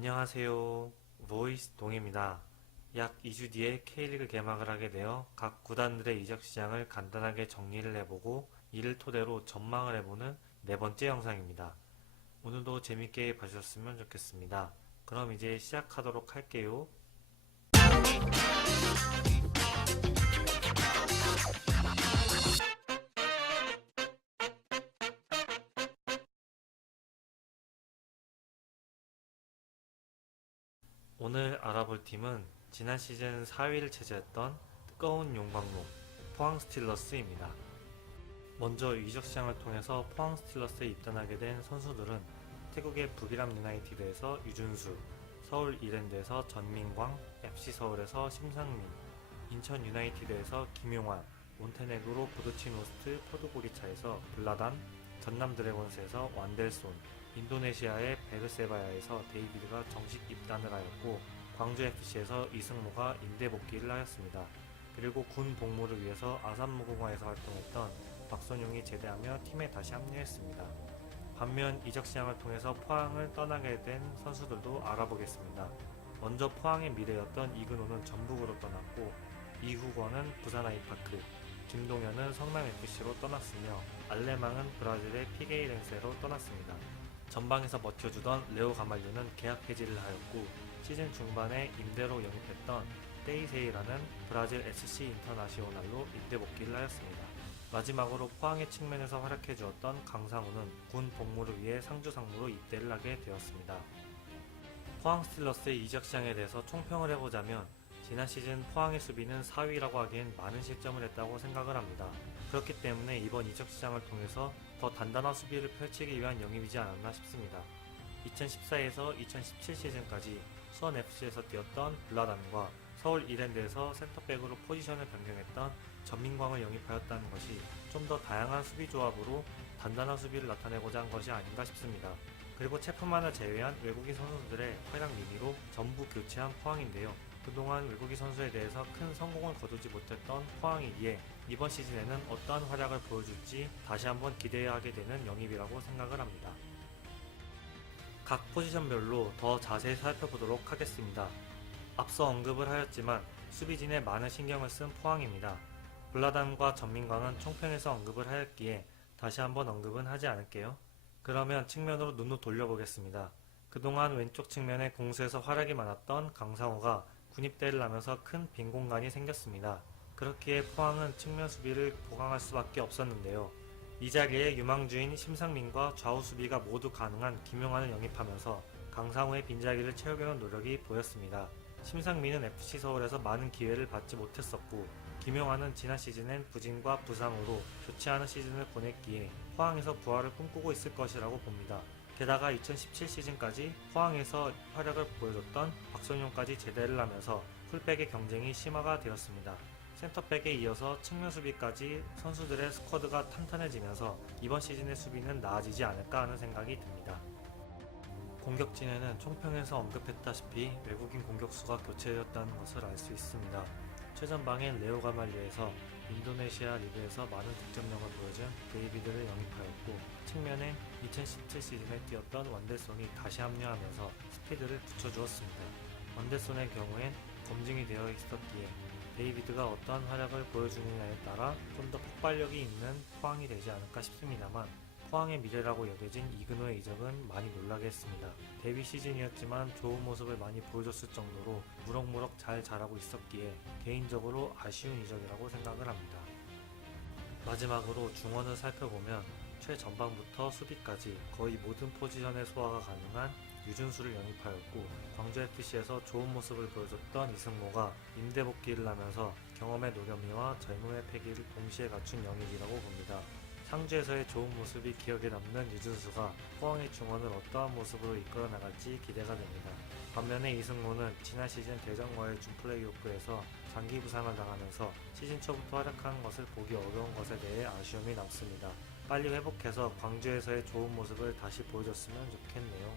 안녕하세요. 보이스 동입니다. 약 2주 뒤에 K리그 개막을 하게 되어 각 구단들의 이적 시장을 간단하게 정리를 해보고 이를 토대로 전망을 해보는 네 번째 영상입니다. 오늘도 재밌게 봐주셨으면 좋겠습니다. 그럼 이제 시작하도록 할게요. 오늘 알아볼 팀은 지난 시즌 4위를 차지했던 뜨거운 용광로 포항 스틸러스입니다. 먼저 이적 시장을 통해서 포항 스틸러스에 입단하게 된 선수들은 태국의 북이람 유나이티드에서 유준수, 서울 이랜드에서 전민광, FC 서울에서 심상민, 인천 유나이티드에서 김용환, 몬테네그로 부두치노스트 포드고리차에서 블라단, 전남 드래곤스에서 완델손, 인도네시아의 베르세바야에서 데이비드가 정식 입단을 하였고 광주 FC에서 이승모가 임대 복귀를 하였습니다. 그리고 군 복무를 위해서 아산무궁화에서 활동했던 박선용이 제대하며 팀에 다시 합류했습니다. 반면 이적 시장을 통해서 포항을 떠나게 된 선수들도 알아보겠습니다. 먼저 포항의 미래였던 이근호는 전북으로 떠났고 이후권은 부산 아이파크, 김동현은 성남FC로 떠났으며 알레망은 브라질의 피게이렌세로 떠났습니다. 전방에서 버텨주던 레오 가말류는 계약 해지를 하였고 시즌 중반에 임대로 영입했던 테이세이라는 브라질 SC 인터나시오날로 임대 복귀를 하였습니다. 마지막으로 포항의 측면에서 활약해 주었던 강상우는 군 복무를 위해 상주 상무로 입대를 하게 되었습니다. 포항 스틸러스의 이적 시장에 대해서 총평을 해보자면 지난 시즌 포항의 수비는 4위라고 하기엔 많은 실점을 했다고 생각을 합니다. 그렇기 때문에 이번 이적 시장을 통해서 더 단단한 수비를 펼치기 위한 영입이지 않았나 싶습니다. 2014에서 2017 시즌까지 수원FC에서 뛰었던 블라단과 서울 이랜드에서 센터백으로 포지션을 변경했던 전민광을 영입하였다는 것이 좀 더 다양한 수비 조합으로 단단한 수비를 나타내고자 한 것이 아닌가 싶습니다. 그리고 체프만을 제외한 외국인 선수들의 활약 미미로 전부 교체한 포항인데요. 그동안 외국인 선수에 대해서 큰 성공을 거두지 못했던 포항이기에 이번 시즌에는 어떠한 활약을 보여줄지 다시 한번 기대하게 되는 영입이라고 생각을 합니다. 각 포지션별로 더 자세히 살펴보도록 하겠습니다. 앞서 언급을 하였지만 수비진에 많은 신경을 쓴 포항입니다. 블라단과 전민광은 총평에서 언급을 하였기에 다시 한번 언급은 하지 않을게요. 그러면 측면으로 눈을 돌려보겠습니다. 그동안 왼쪽 측면에 공수에서 활약이 많았던 강상우가 군입대를 하면서 큰 빈 공간이 생겼습니다. 그렇기에 포항은 측면 수비를 보강할 수밖에 없었는데요. 이 자리에 유망주인 심상민과 좌우 수비가 모두 가능한 김용환을 영입하면서 강상우의 빈자리를 채우려는 노력이 보였습니다. 심상민은 FC 서울에서 많은 기회를 받지 못했었고 김용환은 지난 시즌엔 부진과 부상으로 좋지 않은 시즌을 보냈기에 포항에서 부활을 꿈꾸고 있을 것이라고 봅니다. 게다가 2017 시즌까지 포항에서 활약을 보여줬던 박선용까지 제대를 하면서 풀백의 경쟁이 심화가 되었습니다. 센터백에 이어서 측면 수비까지 선수들의 스쿼드가 탄탄해지면서 이번 시즌의 수비는 나아지지 않을까 하는 생각이 듭니다. 공격진에는 총평에서 언급했다시피 외국인 공격수가 교체되었다는 것을 알 수 있습니다. 최전방엔 레오 가말리에서 인도네시아 리그에서 많은 득점력을 보여준 데이비드를 영입하였고 측면에 2017 시즌에 뛰었던 완델손이 다시 합류하면서 스피드를 붙여주었습니다. 완델손의 경우엔 검증이 되어 있었기에 데이비드가 어떠한 활약을 보여주느냐에 따라 좀 더 폭발력이 있는 포항이 되지 않을까 싶습니다만 포항의 미래라고 여겨진 이근호의 이적은 많이 놀라게 했습니다. 데뷔 시즌이었지만 좋은 모습을 많이 보여줬을 정도로 무럭무럭 잘 자라고 있었기에 개인적으로 아쉬운 이적이라고 생각을 합니다. 마지막으로 중원을 살펴보면 최전방부터 수비까지 거의 모든 포지션의 소화가 가능한 유준수를 영입하였고 광주FC에서 좋은 모습을 보여줬던 이승모가 임대 복귀를 하면서 경험의 노련미와 젊음의 패기를 동시에 갖춘 영입이라고 봅니다. 상주에서의 좋은 모습이 기억에 남는 유준수가 포항의 중원을 어떠한 모습으로 이끌어 나갈지 기대가 됩니다. 반면에 이승모는 지난 시즌 대전과의 준 플레이오프에서 장기 부상을 당하면서 시즌 초부터 활약하는 것을 보기 어려운 것에 대해 아쉬움이 남습니다. 빨리 회복해서 광주에서의 좋은 모습을 다시 보여줬으면 좋겠네요.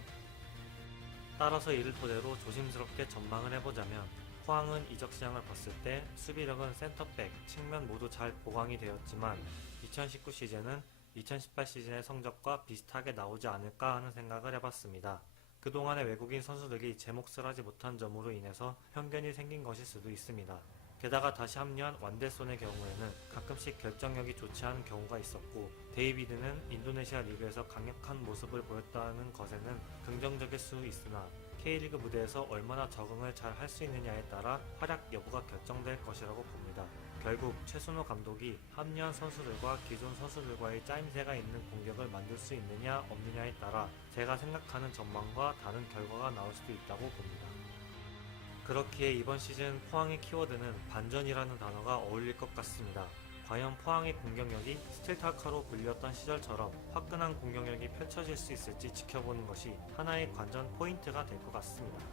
따라서 이를 토대로 조심스럽게 전망을 해보자면 포항은 이적 시장을 봤을 때 수비력은 센터백, 측면 모두 잘 보강이 되었지만 2019 시즌은 2018 시즌의 성적과 비슷하게 나오지 않을까 하는 생각을 해봤습니다. 그동안의 외국인 선수들이 제 몫을 하지 못한 점으로 인해서 편견이 생긴 것일 수도 있습니다. 게다가 다시 합류한 완델손의 경우에는 가끔씩 결정력이 좋지 않은 경우가 있었고, 데이비드는 인도네시아 리그에서 강력한 모습을 보였다는 것에는 긍정적일 수 있으나 K리그 무대에서 얼마나 적응을 잘 할 수 있느냐에 따라 활약 여부가 결정될 것이라고 봅니다. 결국 최순호 감독이 합류한 선수들과 기존 선수들과의 짜임새가 있는 공격을 만들 수 있느냐 없느냐에 따라 제가 생각하는 전망과 다른 결과가 나올 수도 있다고 봅니다. 그렇기에 이번 시즌 포항의 키워드는 반전이라는 단어가 어울릴 것 같습니다. 과연 포항의 공격력이 스틸타카로 불렸던 시절처럼 화끈한 공격력이 펼쳐질 수 있을지 지켜보는 것이 하나의 관전 포인트가 될 것 같습니다.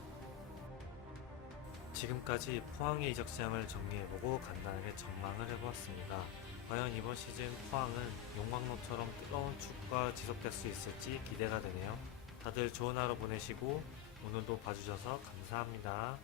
지금까지 포항의 이적 시장을 정리해보고 간단하게 전망을 해보았습니다. 과연 이번 시즌 포항은 용광로처럼 뜨거운 축구가 지속될 수 있을지 기대가 되네요. 다들 좋은 하루 보내시고 오늘도 봐주셔서 감사합니다.